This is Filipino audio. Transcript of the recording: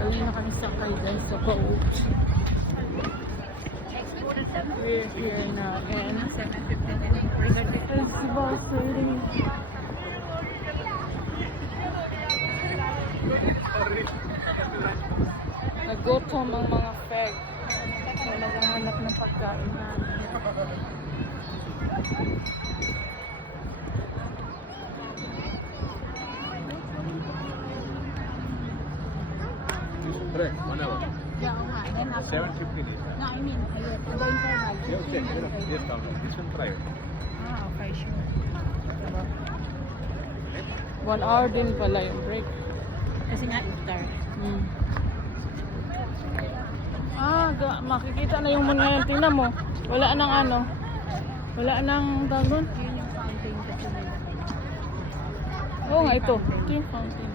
Dali na kami sakay guys sa coach. We're here na again. Festival trading. Nagutom ang mga feg. So, naghahanap ng pagkain na. Correct, 1 hour. Yeah, nga. Then after. 750 days. No, I mean, the interval. Yes, check. Yes, this one private. Ah, okay, sure. 1 hour din pala yung break. Kasi nga iftar. Makikita na yung mga tingnan mo. Wala nang ano. Wala nang dagon. Yun yung fountain kasi nila. Oo nga, ito. Ito yung fountain.